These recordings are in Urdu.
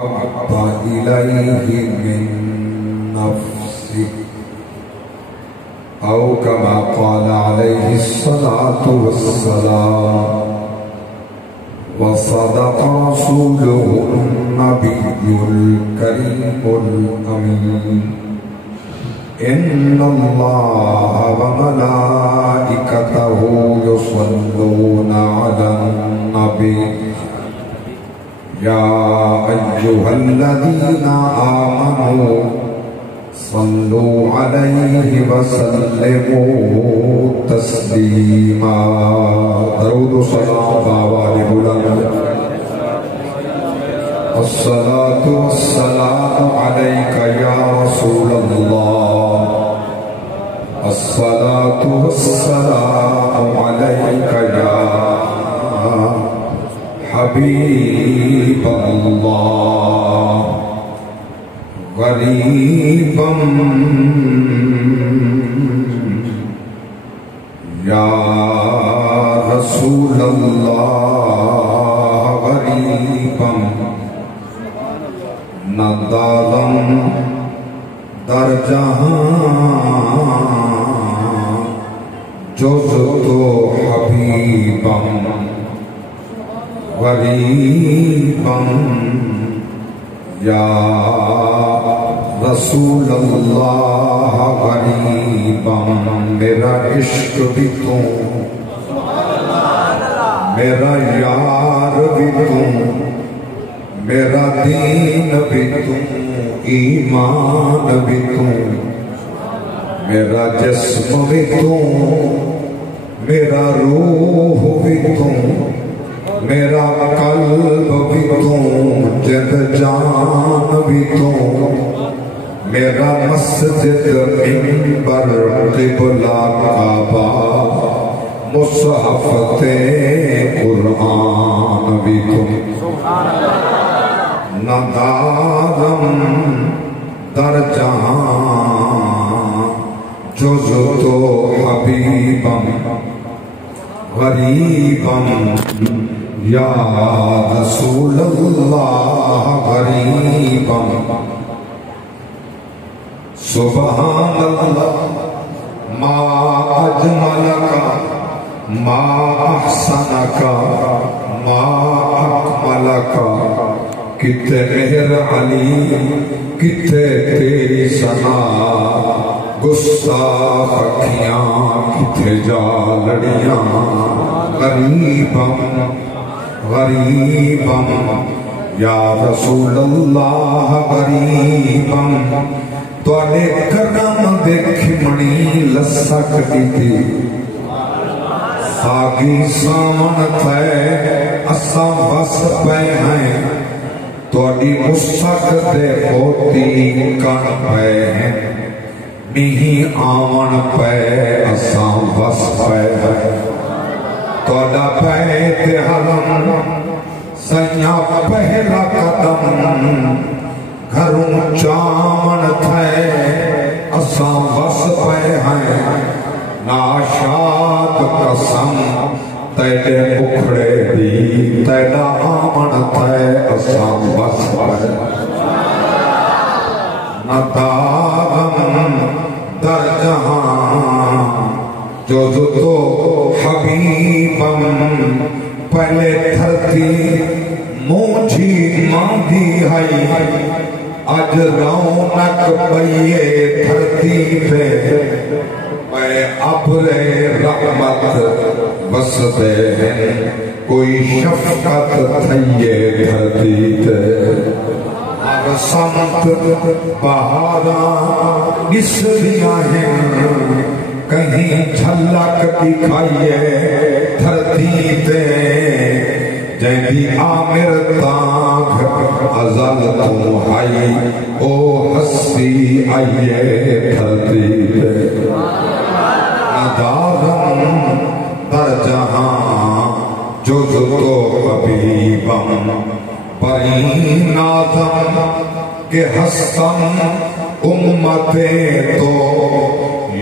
أحب إليه من نفسه أو كما قال عليه الصلاة والسلام. وصدق رسوله النبي الكريم الأمين. إن الله وملائكته يصلون على النبي يا أيها الذين آمنوا صلوا عليه وسلموا تسليما. درود و سلام باوالِ بلند. الصلاة والسلام عليك يا رسول الله. الصلاة والسلام عليك يا حبيب الله. غريبا يا رسول الله. غريبا ندالم در جہاں جز تو حبیبا. غریبا یا رسول اللہ. غریبا میرا عشق بھی تو، میرا یار بھی تو، میرا دین بھی تو، ایمان بھی تو، میرا جسم بھی تو، میرا روح بھی تو، میرا قلب بھی تو، جد جان بھی تو، میرا مسجد منبر قبلہ کعبہ مصحف قرآن بھی تو. ندارم در جہاں جز تو حبیبا. غریبا یا رسول اللہ. غریبا سبحان اللہ ما اجملکا ما احسنکا ما اکملکا. کتے مہر علی کتے تیری ثنا، گستاخ اکھیاں کتے جا لڑیاں. غریبا غریبا یا رسول اللہ. غریبا توڑے کرم دیکھ منی لسک دیتی. ساگی سامن تھے اساں بس پہ ہیں، توڑی مستق دے ہوتی کن پہ ہیں. نہیں آمن پہ اساں بس پہ ہیں. توڑا پیت حرم سیاں پہلا قدم، گھروں چامن تھے اساں بس پہ ہیں. ناشاد قسم تیڑے مکھڑے دی تیڑا آمن تھے اساں بس پہ. ندارم در جہاں جز تو حبیبا. پہلے دھرتی مونجھی ماندھی ہے، آج رونق بئیے دھرتی پہ. اے ابر رحمت بستے ہیں، کوئی شفقت تھئیے دھرتی پہ. ہر سمت بہاراں نسلیاں ہیں، کہیں جھلک دکھائیے دھرتی پہ. جیندی آمر تانگ ازل تو آئی، او ہستی آئیے دھرتی پہ. ندارم در جہاں جز تو حبیبا. بری نازم کہ ہستم امتیں تو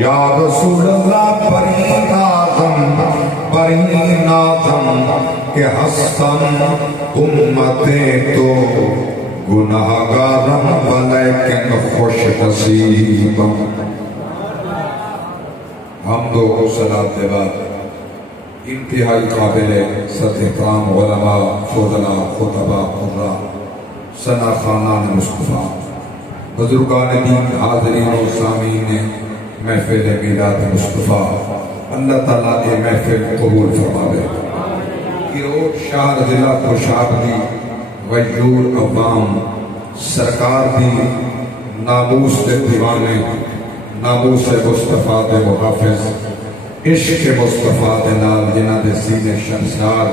یا رسول اللہ. بری نازم بری نازم کہ ہستم امتیں تو گناہگارم ولیکن خوش نصیبم. حمد و صلاۃ کے بعد انتہائی قابل ستحکام علماء فضلاء خطباء قراء ثنا خانان مصطفیٰ بزرگان دین حاضرین و سامعین محفل میلاد مصطفیٰ اللہ تعالیٰ کے محفل قبول فرماوے. گروہ شہر ضلع خوشاب دی غیور عوام سرکار دی ناموس دے دیوانے ناموس مصطفیٰ دے محافظ عشق مصطفیٰ دے نال جنہ دے سینے شمسار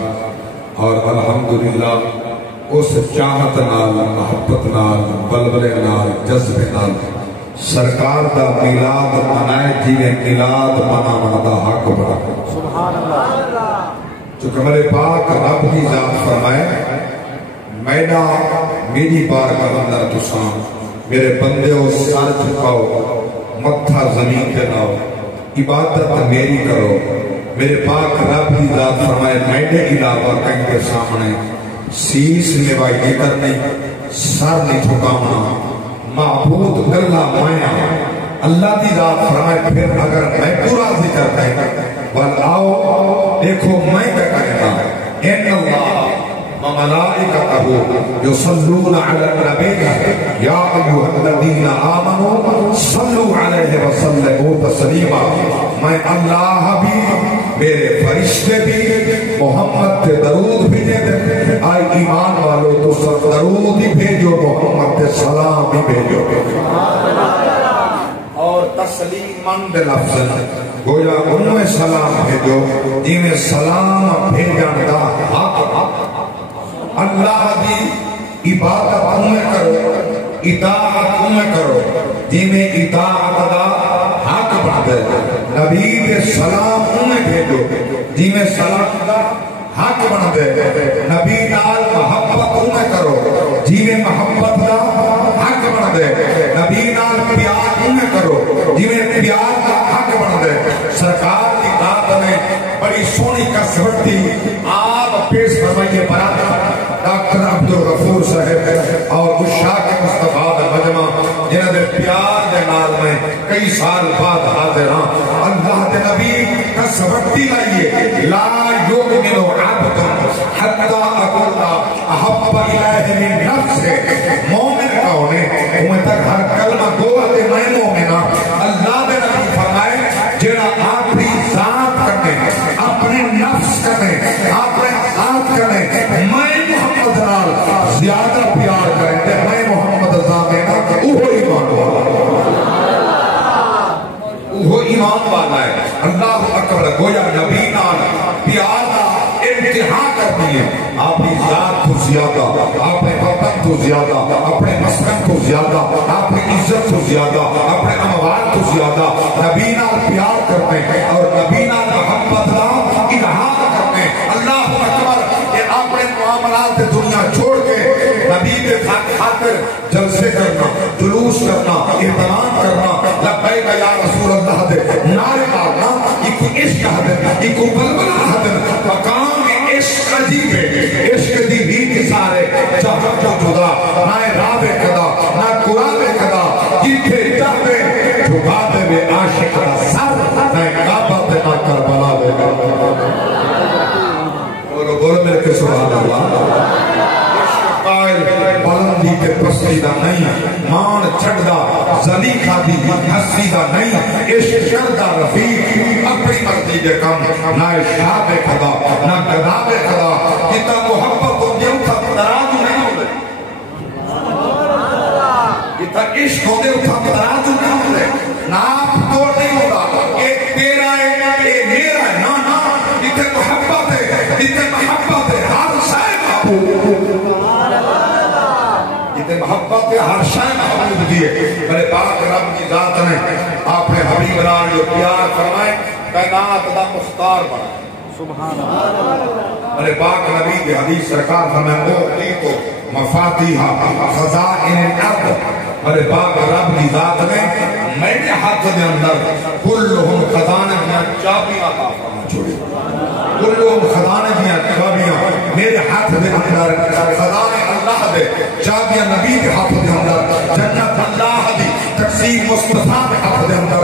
اور الحمدللہ اس چاہت نال محبت نال بلبلے نال جذبے نال سرکار دا میلاد منائے جیوے میلاد مناون دا حق بنا. سبحان اللہ. چونکہ میرے پاک رب کی ذات فرمائے مینا میری بارگاہ اندر تساں میرے بندے و سر جھکاؤ متھا زمین پہ لاؤ عبادت میری کرو. میرے پاک رب کی ذات فرمائے میرے علاوہ کہیں کے سامنے سیس نوائی ذکر نہیں سر نہیں جھکاؤنا معبود اللہ مایا. اللہ کی ذات فرمائے پھر اگر میں پورا ذکر کریں بل آؤ دیکھو میں کیا کریں گا. ان اللہ وملائکتہ یصلون علی النبی یا ایھا الذین آمنوا صلوا علیہ وسلموا تسلیما. میں اللہ بھی میرے فرشتے بھی محمد تے درود بھیجے دے. آئی ایمان والو تو سب درود ہی بھیجو محمد تے سلام بھی بھیجو. اور تسلیماً دے لفظ گویا انہیں سلام بھیجو جی میں سلام بھیجن دا حق اللہ دی عبادت انہیں کرو اطاعت انہیں کرو جی میں اطاعت دا حق بندے. نبی دے سلام انہیں بھیجو جی میں سلام دا حق بندے. نبی نال محبت انہیں کرو جی میں محبت دا حق بندے. نبی نال پیار انہیں کرو جی میں پیار دا حق بندے. سرکار کی ذات میں بڑی سونی کسوٹ تھی آپ پیش فرمائیے برادر ڈاکٹر عبدالغفور صاحب اور عشاق مصطفیٰ دا مجمع جنہ دے پیار دے نال میں کئی سال بعد حاضر ہاں. اللہ دے نبی کسوٹی لائیے لا یؤمن عبد حتی اکون احب الیہ من نفسہ. مومن کون ہے وہ تک ہر کلمہ گوا دے میں مومنہ. اللہ دے نبی فرمائے جنہ اپنی ذات کرنے اپنے نفس کرنے اپنے ذات کرنے میں محمد نال زیادہ پیار کریں تے میں محمد ذات ہے اوہ ایمان والا وہ ایمان والا ہے. اللہ اکبر. گویا نبی نال پیار دا امتحان کرتی ہے. اپنی ذات کو زیادہ اپنے وطن کو زیادہ اپنے مسکن کو زیادہ اپنی عزت کو زیادہ اپنے اموال کو زیادہ نبی نال پیار کرتے ہیں اور نبی نال محبت دا اظہار کرتے ہیں. اللہ اکبر. کہ اپنے معاملات دنیا چھوڑ کے نبی کے خاطر جلسے کرنا جلوس کرنا احترام کرنا لبیک یا رسول اللہ دے نعرے مارنا ایک عشق حدن ایک بلبلہ حدن مقام عشق عجیب ہے. عشق دی ریت سارے جہاں کو جدا نہ راہ کدا نہ قرآن کدا جتھے چاہتے جھکا دے بے عاشق دا سر نہ کعبہ تے نہ کربلا دے. بولو میرے کے سبحان اللہ. قائل بلندی کے پستی دا نہیں مان چھڑ دا زلی کھادی ہستی دا نہیں عشق شردہ رفیق اپنی مرضی دے کم نہ شاہ بے خدا نہ گدا بے خدا. کتا محبت کو دیو تھا تراجو نہیں ہوتے کتا عشق ہو دیو تھا تراجو نہیں ہوتے ناپ توڑ نہیں ہوتا. ایک تیرا ہے ایک میرا ہے نا نا جتے محبت ہے جتے محبت ہے ہر شاہ محبوب جتے محبت ہے ہر شاہ محبوب دیئے. میرے پاک رب کی ذات نے آپ نے حبیب نال جو پیار فرمائے کائنات دا مختار بنا. سبحان اللہ. میرے پاک نبی کی حدیث سرکار فرمائے اوتی کو مفاتیحہ خزائن الارض. میرے پاک رب کی ذات نے میرے ہاتھ دے اندر کلہم خزانے میں چابیاں عطا فرما چھوڑی. کلہم خزانے میں چابیاں میرے ہاتھ دے اندر خزانے اللہ دے چابیاں نبی کے ہاتھ دے اندر جنت اللہ دی تقسیم مصطفیٰ کے ہاتھ دے اندر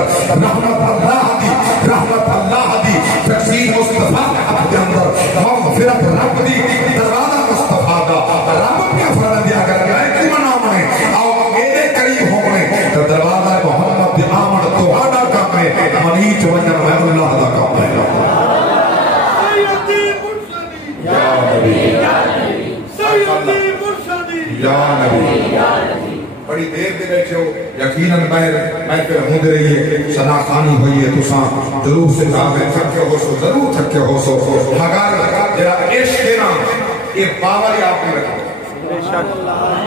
رحمت اللہ دی تقسیم مصطفیٰ کے ہاتھ دے اندر مغفرت رب دی دروازہ مصطفیٰ دا رب نے فرمان دیا کر کے ایک منام نے آؤ میرے قریب ہونے تو دروازہ محمد دی آمد تو آڈا کام ہے منی چونجن میں اللہ دا کام ہے یا نبی بڑی دیر دے بیٹھے ہو یقیناً میں پہ رہوں دے رہی ہے سنا خانی ہوئی ہے تساں ضرور سے کہا تھکے ہو سو ضرور تھکے ہو سو اگر جرا عشق دینا یہ باور ہی آپ نے رکھا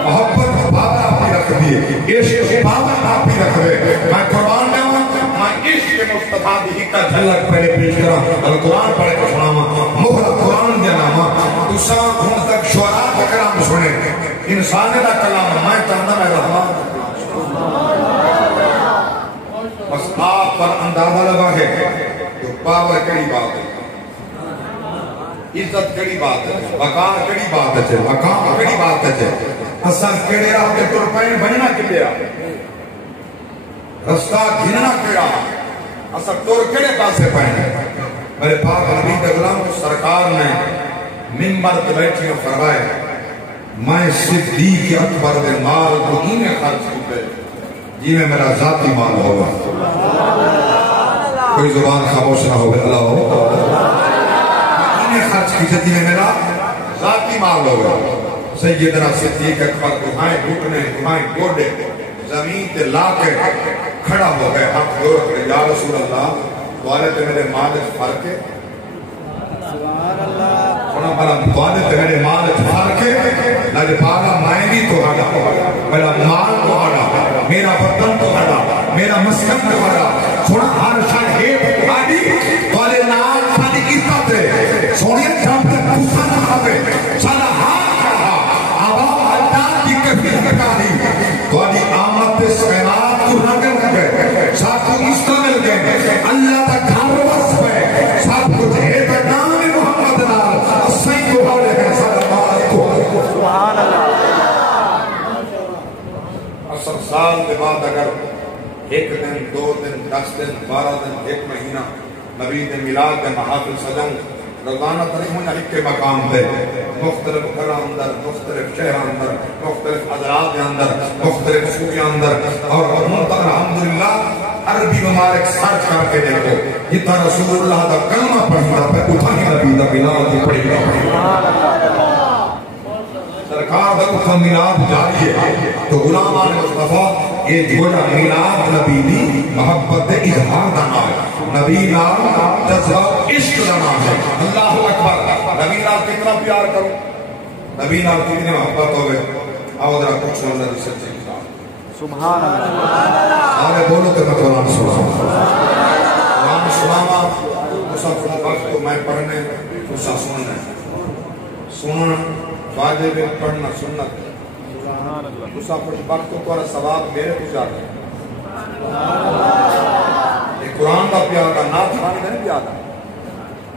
محبت باور آپ نے رکھ دیئے عشق باور آپ نے رکھ دے میں قربان دے ہوں میں عشق مصطفیٰ دی کا جھلک پہلے پیش کرا القرآن پڑھے کو سناما مہر قرآن دے ناما تساں ہم تک شعراء کا کلام سنے انسان دا کلام میں چاہتا میں رحمان بس آپ پر اندازہ لگا ہے تو پاور کڑی بات ہے عزت کڑی بات ہے وقار کڑی بات ہے مقام کڑی بات ہے اصل کڑے آپ کے طور پہنے بننا کلیا رستہ گھننا کڑا اصل طور کڑے پاسے پہنے میرے پاک نبی دغلام سرکار نے منبر کے بیٹھی اور فرمائے میں صدیق اکبر دے مال کو انہیں خرچ کیتے جی میں میرا ذاتی مال ہوگا کوئی زبان خاموش نہ ہوگا اللہ ہو انہیں خرچ کیتے جی میں میرا ذاتی مال ہوگا سیدنا صدیق اکبر کو ہائیں گھٹنے ہائیں گوڑے زمین تے لا کے کھڑا ہو گئے ہاتھ جوڑ کر یا رسول اللہ دوارے تے میرے مال فرق ہے سونا بڑا دوارے تے میرے مال فرق ہے لج پالا میں بھی تو ہڑا میرا مال تو ہڑا میرا وطن تو ہڑا میرا مسکن تو ہڑا سونا ہر شاید ہے آدھی دوارے نال سانی عزت ہے سونی جب تک کسا نہ آوے سانا ہاتھ کہا آبا اللہ کی کفی کہانی دواری آمد پہ سکینات کو نگر گئے ساتھ کو عزت مل گئے اللہ تا گھر وس پہ ساتھ کچھ ہے تو نام محمد نال اسائی کو حالے ہیں سلامات کو سبحان اللہ اصل سال کے بعد اگر ایک دن دو دن 10 دن 12 دن ایک مہینہ نبی دن میلاد کے محافل سجاؤں روزانہ تریم ہونا ایک کے مقام دے مختلف گھر اندر مختلف شہر اندر مختلف حضرات اندر مختلف صوبے اندر اور منتظر الحمدللہ عربی ممالک سرچ کر کے دیکھو جتنا رسول اللہ دا کلمہ پڑھنا پہ اتھا ہی نبی دا میلاد دی پڑھی گا سرکار دا اتھا میلاد جاری ہے تو غلام آل مصطفیٰ یہ جوڑا میلاد نبی دی محبت دے اظہار دا نام نبی نام جذبہ عشق دا نام ہے اللہ اکبر نبی نام کتنا پیار کرو نبی نام کتنے محبت ہوئے آؤ ذرا کچھ اللہ دی سچے کتاب سبحان اللہ آرے بولو کہ میں قرآن سناما اسا کچھ وقت تو میں پڑھنے اسا سننا واجب پڑھنا سنت اسا کچھ وقت تو تورا ثواب میرے کو جاتا ہے یہ قرآن کا پیار کا نات خانی نہیں پیار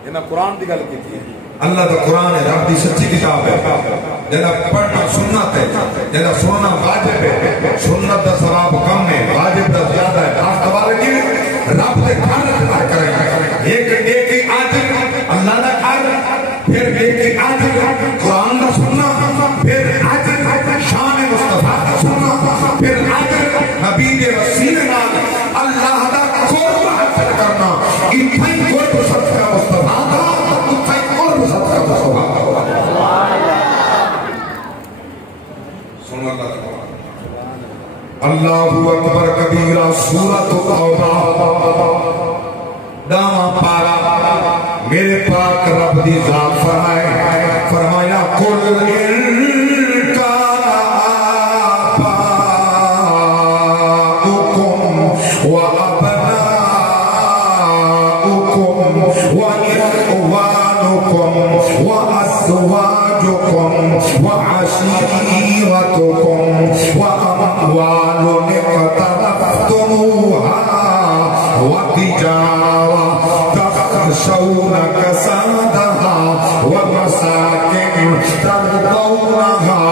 یہ میں قرآن کی گل کی تھی اللہ کا قرآن ہے رب دی سچی کتاب ہے جنہا پڑھنا سنت ہے جنہا سننا واجب ہے سنت دا ثواب کم ہے واجب دا زیادہ ہے خاص دوارے کی رب دے گھر کریں ایک آجر اللہ دا گھر پھر ایک آجر قرآن دا سننا پھر آجر شان مصطفیٰ دا سننا پھر آجر نبی دے وسیلے نال اللہ دا قرب حاصل کرنا انتہائی قرب صدقہ مصطفیٰ دا انتہائی قرب صدقہ مصطفیٰ سن اللہ تبارک اللہ اکبر کبیرہ سورۃ التوبہ داما پارا میرے پاک رب دی ذات فرمایا قل ان کان آباؤکم وابناؤکم واخوانکم وازواجکم وعشیرتکم واموال اقترفتموها وتجارة تخشون كسادها ومساكن ترضونها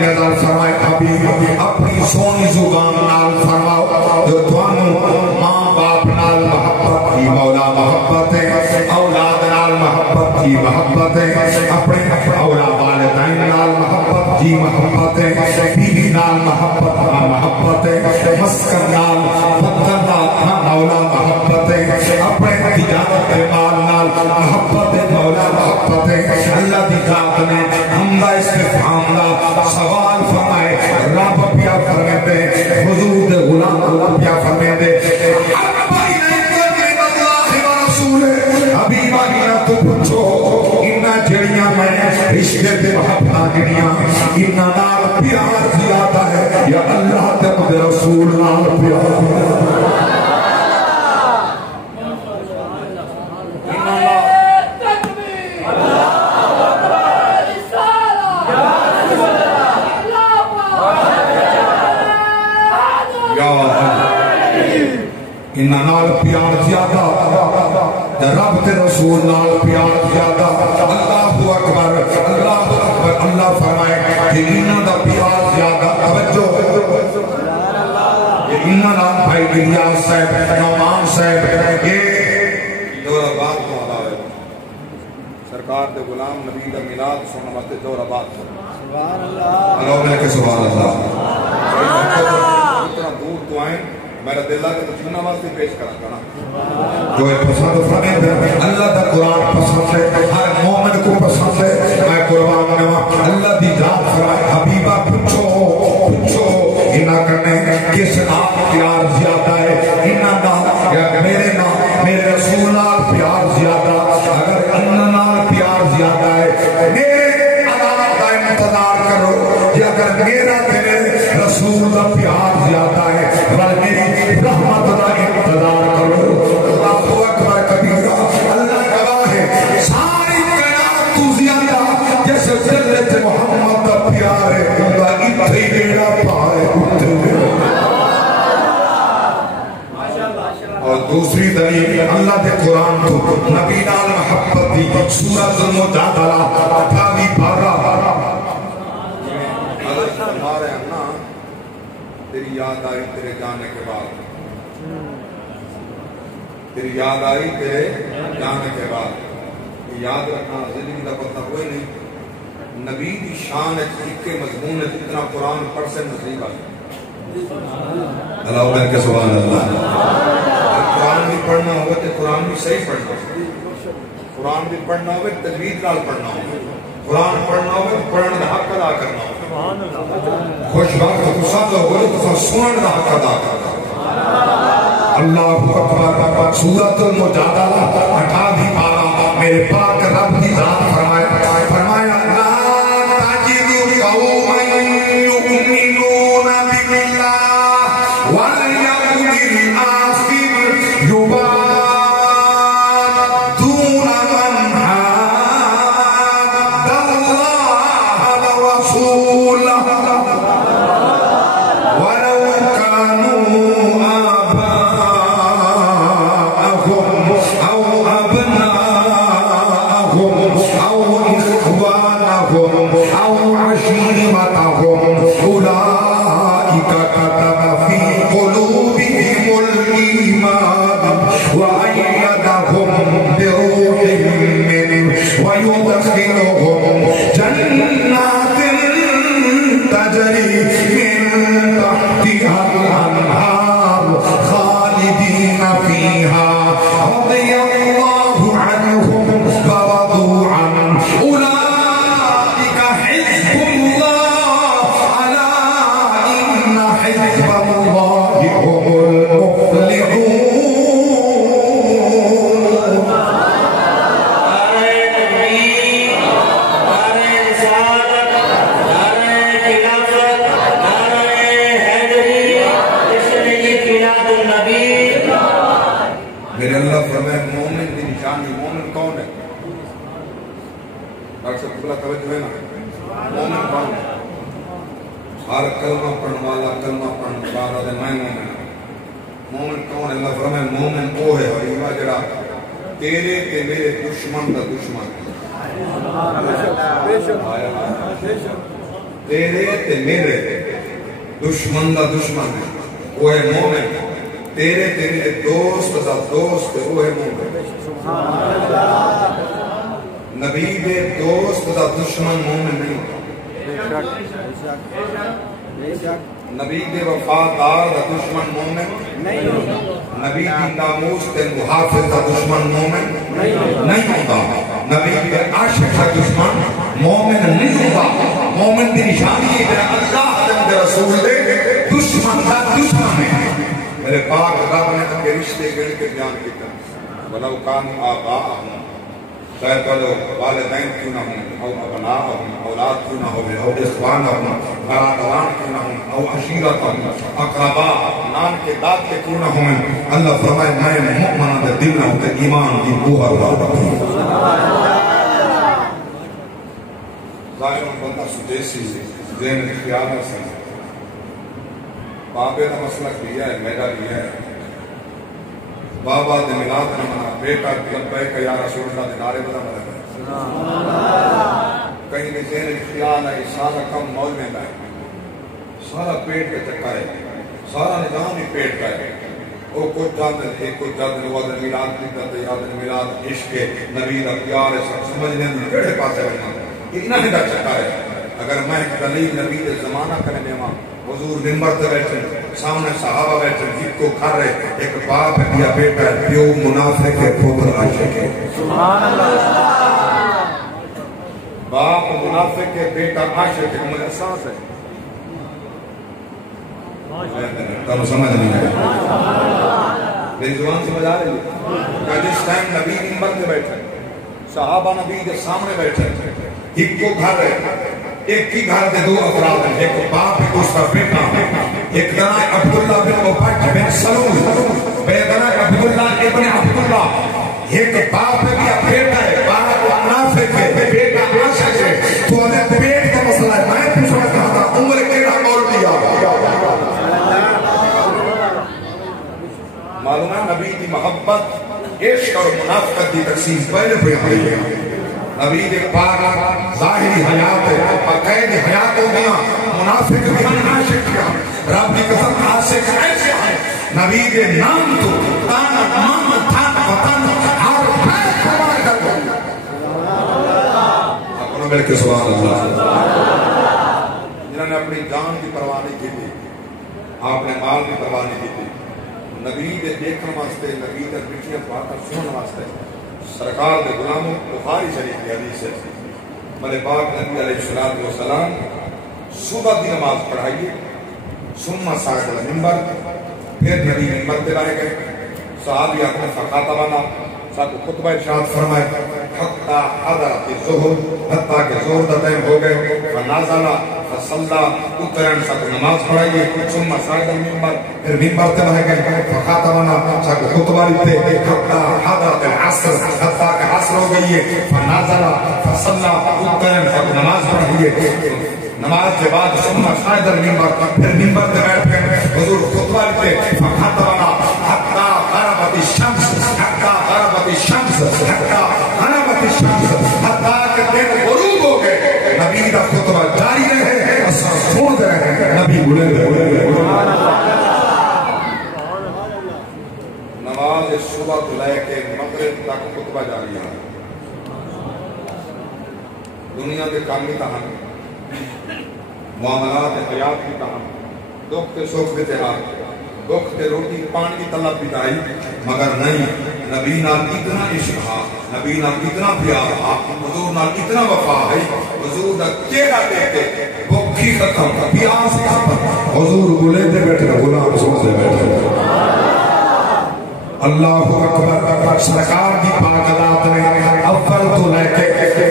نظر فرمائے حبیب اپنی سونی زبان نال فرماؤ جو تمہوں ماں باپ نال محبت کی مولا محبت ہے، اولاد نال محبت کی محبت ہے، اپنے اولاد والدین نال محبت کی محبت ہے، بیوی نال محبت کا محبت ہے، مسکن نال وطن کا مولا محبت ہے، اپنے تجارت مال نال محبت مولا محبت ہے۔ اللہ دی ذات نے حمدہ استفہام دا سوال فرمائے، رب پیا فرمیندے، حضور دے غلام پیا فرمیندے، ابھی باقیہ تو پوچھو انہا جڑیاں میں رشتے دے محبتہ جڑیاں انہا نال پیار زیادہ ہے یا اللہ تک دے رسول نال پیار انہا نال پیار زیادہ رب تے رسول نال پیار زیادہ اللہ اکبر اللہ اکبر اللہ فرمائے کہ انہا دا پیار زیادہ توجہ یہ انہا نال بھائی گلیاز صاحب نعمان صاحب یہ دورہ بات کو آبا ہے سرکار دے غلام نبی دا ملاد سننا ماتے دورہ بات کو سبحان اللہ اللہ ملے کے سبحان اللہ اتنا دور تو آئیں میرا دل ہے کہ تجھنا واسطے پیش کرا کرنا جو ایک پسند فرمید ہے اللہ دا قرآن پسند ہے ہر مومن کو پسند ہے میں قربان نوا اللہ دی ذات فرمائے حبیبہ پوچھو انہا کرنے کس آپ پیار زیادہ ہے انہا نا یا میرے نا میرے رسول نال پیار زیادہ اگر انہا نال پیار زیادہ ہے میرے عذاب کا انتظار کرو یا اگر میرا تیرے رسول دا پیار زیادہ ہے رحمت کا انتظار کرو اللہ اکبر کبیرہ اللہ گواہ ہے ساری کائنات تو زیادہ جیسے جلت محمد کا پیار ہے اللہ اتھے بیڑا پائے اور دوسری دلیل اللہ دے قرآن تو نبی نال محبت دی سورۃ المجادلہ 28 حضرت ہمارے انا تیری یاد آئی تیرے جانے کے بعد تیری یاد آئی تیرے جانے کے بعد یاد رکھنا زندگی کا پتہ ہوئے نہیں نبی کی شان ہے کے مضمون ہے جتنا قرآن پڑھ سے نصیب آئی اللہ اکبر کے سبحان اللہ قرآن بھی پڑھنا ہوگا تو قرآن بھی صحیح پڑھنا ہوگا قرآن بھی پڑھنا ہوگا تجوید نال پڑھنا ہوگا قرآن پڑھنا ہوگا تو پڑھنے کا حق ادا کرنا ہوگا خوش بات تو سب ہوگا تو سنن کا حق ادا کرنا اللہ اکبر سورۃ المجادلہ 28 پارہ میرے پاک رب کی ذات فرمایا لا تجد قوما یؤمنون باللہ والیوم الآخر یوادون من حاد اللہ ورسولہ ولو كانوا میرے اللہ فرمائے مومن کی نشانی مومن کون ہے ڈاکٹر صاحب قبلہ توجہ ہے نا مومن کون ہے ہر کلمہ پڑھنے والا کلمہ پڑھنے والا دے میں مومن کون ہے اللہ فرمائے مومن وہ ہے حریفہ جڑا تیرے تے میرے دشمن دا دشمن تیرے تے میرے دشمن دا دشمن ہے وہ ہے مومن، تیرے تے میرے دوست دا دوست ہے وہ ہے مومن۔ نبی دے دوست دا دشمن مومن نہیں ہوتا، نبی دے وفادار دا دشمن مومن نہیں ہوتا، نبی دی ناموس تے محافظ دا دشمن مومن نہیں ہوتا، نبی دے عاشق دا دشمن مومن نہیں ہوتا۔ مومن دی نشانی ہے کہ اللہ دے رسول دے دشمن دا دشمن ہے۔ میرے پاک رب نے اپنے رشتے گن کے بیان کیا، وَلَوْ كَانُوا آبَاءَهُمْ، چاہے تو والدین کیوں نہ ہوں، او ابناءہم، اولاد کیوں نہ ہوں، او اخوانہم، برادران کیوں نہ ہوں، او عشیرتہم، اقربا، نام کے داد کے کیوں نہ ہوں، اللہ فرمائے میں مؤمنہ دے دل نہ ہوتے ایمان کی بوہر راتا ہوں۔ ظاہر بندہ سجیسی ذہن خیال سے بابے کا مسئلہ کیا ہے، میرا بھی ہے، بابا دے ملاد نہ منا، بیٹا لبیک یا رسول اللہ دے نعرے بدا منا، کہیں بھی ذہن خیال ہے، سارا کم مول میں گئے، سارا پیٹ کے چکا ہے، سارا نظام ہی پیٹ کا ہے، وہ کچھ جاندن ہے، کچھ جاندن ہوا دن ملاد نہیں کرتے، یادن ملاد عشق نبی دا پیار ہے، سب سمجھنے دن کڑے پاسے بنا اتنا ہی دا چکا ہے۔ اگر میں دلیل نبی دے زمانہ کرنے ماں حضور منبر تے بیٹھے سامنے صحابہ بیٹھے جیت کو کھا رہے، ایک باپ ہے یا بیٹا ہے، پیو منافق ہے، پھوپر عاشق ہے، سبحان اللہ، باپ منافق ہے، بیٹا عاشق ہے، مجھے احساس ہے تم سمجھ نہیں آئے، میری زبان سمجھ آ رہی ہے کہ جس ٹائم نبی منبر تے بیٹھے صحابہ نبی کے سامنے بیٹھے ایک کو گھر ہے، ایک کی گھر دے دو افراد ہیں، ایک باپ ہے دوسرا بیٹا ہے، ایک دنا ہے عبداللہ بن عبید بن سلول، بے دنا ہے عبداللہ ابن عبداللہ، ایک باپ ہے یا بیٹا ہے، باپ منافق ہے، بیٹا عاشق ہے، تو انہیں پیٹ کا مسئلہ ہے، میں پوچھنا کہا تھا عمر کے نام اور دیا معلوم ہے نبی کی محبت عشق اور منافقت کی تقسیم پہلے پہ آئی ہے۔ نبی دے پاک ظاہری حیات ہے، عقائد حیات ہو گیا، منافق بھی ہم عاشق کیا، رب کی قسم عاشق ایسے ہیں، نبی دے نام تو تان مان تھان وطن ہر پیر کمار کر گیا۔ اپنا مل کے سبحان اللہ، جنہوں نے اپنی جان کی پرواہ نہیں کی تھی، آپ نے مال کی پرواہ نہیں کی تھی، نبی دے دیکھنے واسطے، نبی دے پیچھے باتیں سننے واسطے، سرکار دے غلاموں بخاری شریف کی حدیث ہے، میرے پاک نبی علیہ السلام صبح کی نماز پڑھائیے، ثم صعد المنبر، پھر نبی منبر پہ لائے گئے، صحابی اپنے فخاتبانہ ساتھ خطبہ ارشاد فرمائے، حتی حضرت الظہر، حتیٰ کہ ظہر دا ٹائم ہو گئے، فنازل فصلى، اترن ساتھ نماز پڑھائیے، ثم صعد المنبر، پھر منبر پہ لائے گئے، فخاتبانہ ساتھ خطبہ لکھتے، حتی حضرت العصر، حتیٰ کہ عصر ہو گئی ہے، فنازل فصلى، اترن ساتھ نماز پڑھائیے، نماز کے بعد ثم صعد المنبر، پھر منبر پہ بیٹھ گئے، حضور خطبہ لکھتے، فخاتبانہ حتی غربت الشمس، حتی غربت الشمس، حتی غربت الشمس، حتی کہ دن غروب ہو گئے، نبی کا خطبہ جاری رہے، اثر سن رہے، نبی بلند رہے۔ نماز صبح کو لے کے مغرب تک خطبہ جاری ہے، دنیا کے کامی کہانی، معاملات حیات کی کہانی، دکھ کے سکھ کے تہار، دکھ کے روٹی پانی کی طلب بھی دائی، مگر نہیں، نبی نال اتنا عشق ہا، نبی نال اتنا پیار ہا، حضور نال اتنا وفا ہے، حضور دا چہرہ دیکھتے بھوکی ختم، پیاس ختم، حضور بولے دے بیٹھے غلام سن دے بیٹھے۔ اللہ اکبر، سرکار کی پاک ذات نے اول تو لے کے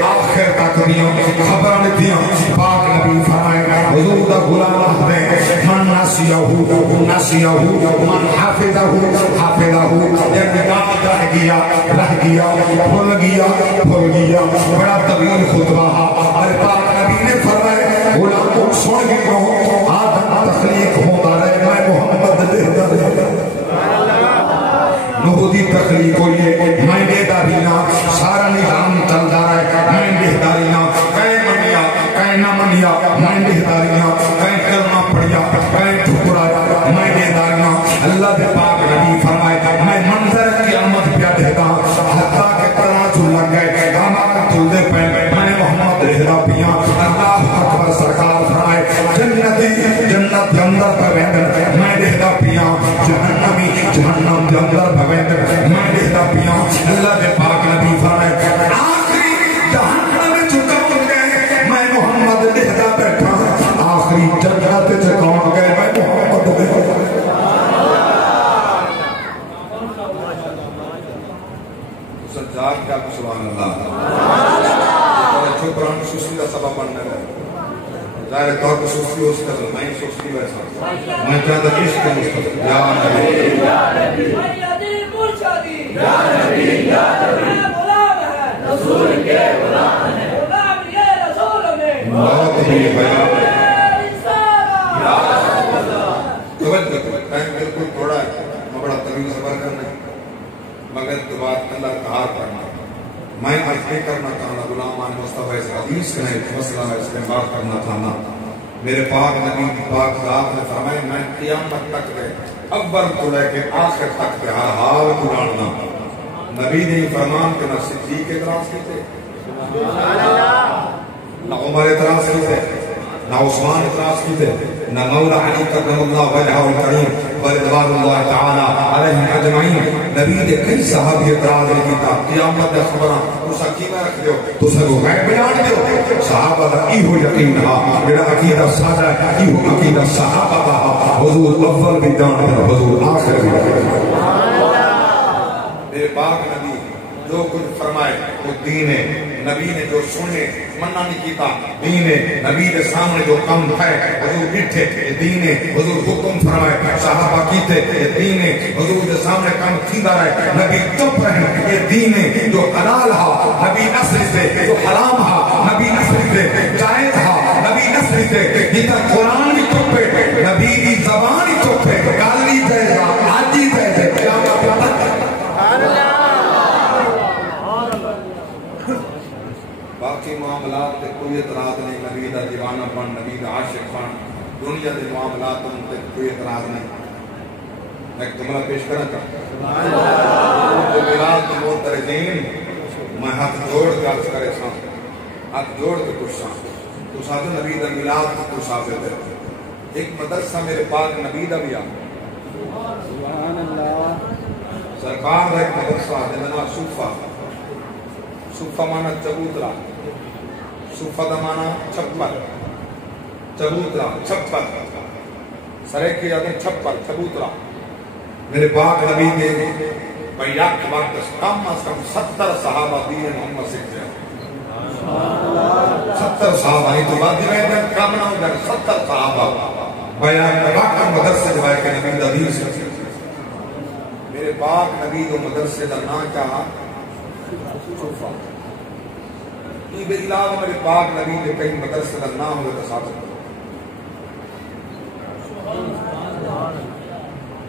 آخر تک دیاں خبراں دتیاں، پاک نبی فرمائے حضور دا غلام ہے، من نسیہ من حافظہ یعنی یاد رہ گیا بھول گیا، بڑا طویل خطبہ اور پاک نبی نے فرمایا غلام کو سن کے کہو آدم تخلیق ہوتا رہے، میں محمد لکھتا رہے، نبوتی تخلیق ہوئی ہے، میں بے دارینا سارا نظام چلتا رہے، میں بے دارینا کہے منیا کہے کہیں نہ منیا میں دہداریاں کہیں کلمہ پڑھیا کہیں ٹھکرایا میں دہداریاں اللہ دے پاک نبی فرمائے میں منظر قیامت پہ دیتا حتیٰ کہ تراجو لگ گئے ہمارا جلدے پہ میں محمد دہدا پیاں اللہ اکبر سرکار فرمائے جنتی جنت جندر پہ ویندر میں دہدا پیاں جہنمی جہنم جندر پہ ویندر میں دہدا پیاں اللہ دے پاک نبی فرمائے آخری جہنم میں چکاؤں گئے میں محمد دہدا بیٹھا آخری جنت چکاؤں گئے میں محمد دہدا سجاد کیا سبحان اللہ چھوکران سستی کا سبب بننے گئے ظاہر طور پر سستی ہو سکتا ہے میں سستی ویسا میں چاہتا عشق کے مستقل یا نبی یا نبی سیدی مرشدی یا نبی یا نبی غلام ہے رسول کے غلام ہے غلام یہ رسول میں موت بھی بیان یا رسول اللہ توجہ ٹائم بالکل تھوڑا ہے میں بڑا طویل سفر کرنا مگر تو بات اللہ کہا کرنا میں آج نہیں کرنا چاہنا غلامان مصطفیٰ سے حدیث کا ایک مسئلہ میں استعمال کرنا چاہنا میرے پاک نبی پاک ذات نے فرمایا میں قیامت تک دے اول کو لے کے آخر تک کے ہر حال کو ڈالنا نبی نے فرمان کہ نہ صدیق اعتراض کی تھے نہ عمر اعتراض کی تھے نہ عثمان اعتراض کی تھے نہ مولا علی کرم اللہ وجہہ الکریم ورضوان اللہ تعالی علیہم اجمعین نبی نے کئی صحابی اعتراض نہیں کیتا قیامت دے خبراں تسا کیویں رکھ دیو تسا کو غیب بیان دیو صحابہ دا ایہو یقین تھا جڑا عقیدہ ساڈا ایہو عقیدہ صحابہ دا حضور اول بھی جانتے حضور آخر بھی سبحان اللہ میرے پاک نبی جو کچھ فرمائے وہ دین ہے نبی نے جو سنے منع نہیں کیتا دین ہے نبی کے سامنے جو کم ہے حضور بیٹھے یہ دین ہے حضور حکم فرمائے صحابہ کیتے یہ دین ہے حضور کے سامنے کم کیتا رہے نبی چپ رہے یہ دین ہے جو حلال ہا نبی نصر سے جو حرام ہا نبی نصر سے جائز ہا نبی نصر سے جیتا قرآن بھی چپ ہے نبی کی زبان ہی چپ ہے گالی جائز ہا آجی جائز ہے کیا باقی معاملات تے کوئی اعتراض نہیں نبی دا دیوانہ بن نبی دا عاشق بن دنیا دے معاملات تے کوئی اعتراض نہیں میں ایک جملہ پیش کرنا چاہتا جو میلاد کے معترضین میں ہاتھ جوڑ کے عرض کرے ساں ہاتھ جوڑ کے کچھ ساں تو ساتھ نبی دا میلاد کے کچھ حاصل ہے ایک مدرسہ میرے پاک نبی دا بھی آ سبحان اللہ سرکار دا ایک مدرسہ جنہا صوفہ صوفہ مانا چبوترا صوفہ دا مانا چھپر چبوترا چھپر سرے کی جاتے ہیں چھپر چبوترا میرے پاک نبی کے بیاک وقت کم از کم 70 صحابہ دین محمد سکھتے ہیں 70 صحابہ ہی تو بات دی رہے ہیں کم نہ ہو جائے 70 صحابہ بیاک وقت مدرسے جو ہے کہ نبی دا دین سکھتے میرے پاک نبی کو مدرسے دا نا چاہا صوفہ یہ بے علاوہ میرے پاک نبی کے کئی مدرسے کا نام ہوئے تصادف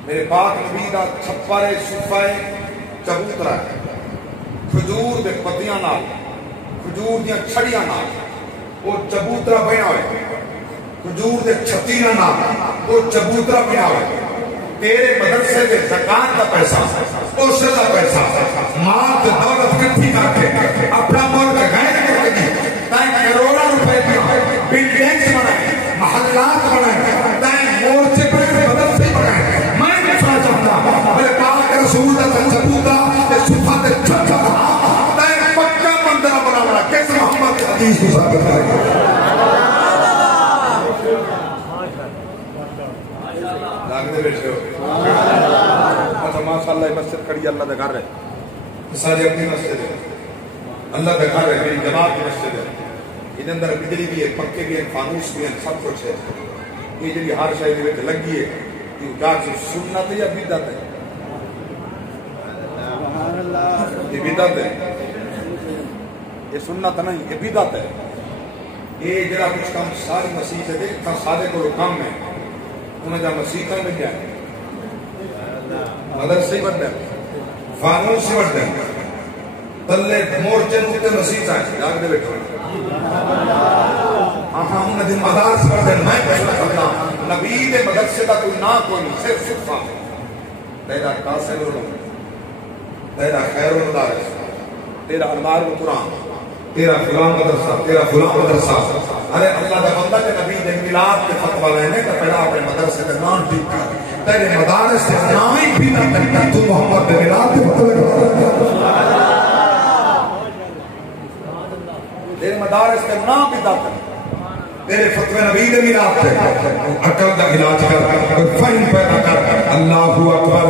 میرے پاک نبی کا چھپر ہے صوفہ ہے چبوترا ہے کھجور دے پتیاں نال کھجور دیاں چھڑیاں نال وہ چبوترا بنا ہوئے کھجور دے چھتیاں نال وہ چبوترا بنا ہوئے تیرے مدرسے کے زکاة کا پیسہ اس کا پیسہ مال کے دولت کٹھی کر کے اپنا ملک غیر کر کے تائیں کروڑا روپے کی بلڈنگز بنائے محلات بنائے تائیں مورچے پر مدرسے بنائے میں دیکھنا چاہتا میرے پاک رسول کا سبوتا صفحہ تے چھتا تائیں پکا مندرہ بنا بنا کیسے محمد کے حدیث کو ثابت کرے لاغتے بیٹھے ہو ماشاءاللہ مسجد کھڑی اللہ دے گھر ہے سارے اپنی مسجد ہے اللہ دے گھر ہے میری جماعت کی مسجد ہے یہ اندر بجلی بھی ہے پکے بھی ہیں فانوس بھی ہیں سب کچھ ہے یہ جڑی ہر شاید میں لگی ہے یہ کیا سنت ہے یا بدعت ہے یہ بدعت ہے یہ سنت نہیں یہ بدعت ہے یہ جڑا کچھ کام ساری مسیح سے دیکھتا سادے کو کام ہے انہیں جہاں مسیح کا مل جائے مدرسے ہی بڑھ دیں فانوس سے بڑھ دیں تلے مورچے نوکتے مسیح چاہتے ہیں آگے بیٹھو انہیں دن مدارس پر دن میں پہلے کرنا نبی دے مدرسے کا کوئی نہ کوئی نہیں صرف صفا تیرا قاسم علوم تیرا خیر المدارس تیرا انوار القرآن تیرا فلان مدرسہ تیرا فلان مدرسہ ارے اللہ دا بندہ کے نبی دے میلاد کے فتوہ لینے کا پہلا اپنے مدرسے کے نام ٹھیک کر تیرے مدارس کے نام ہی بھی نہ تو محمد دے میلاد کے فتوہ لینے تیرے مدارس کے نام بھی داتا تیرے فتوہ نبی دے میلاد کے عقل دا علاج کر فہم پیدا کر اللہ اکبر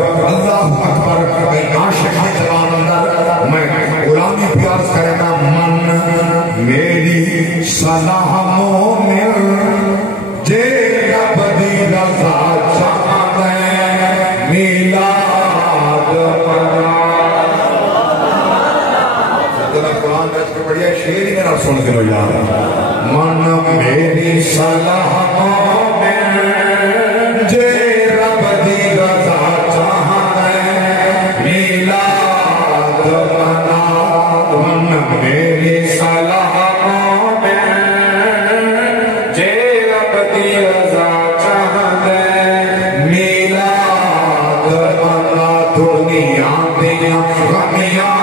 بھئی عاشق کی زبان اندر میں غلامی پیار کرے گا من میری صلاح مومن جے رب دی رضا چاہتے میلاد پڑھا قرآن رج کے بڑھیا شیر ہی میرا سن کے لو یاد من میری صلاح مومن جے رب دی رضا چاہتے میلاد منا من میری صلاح مومن جے رب دی رضا چاہتے میلاد منا دنیا دیا غمیاں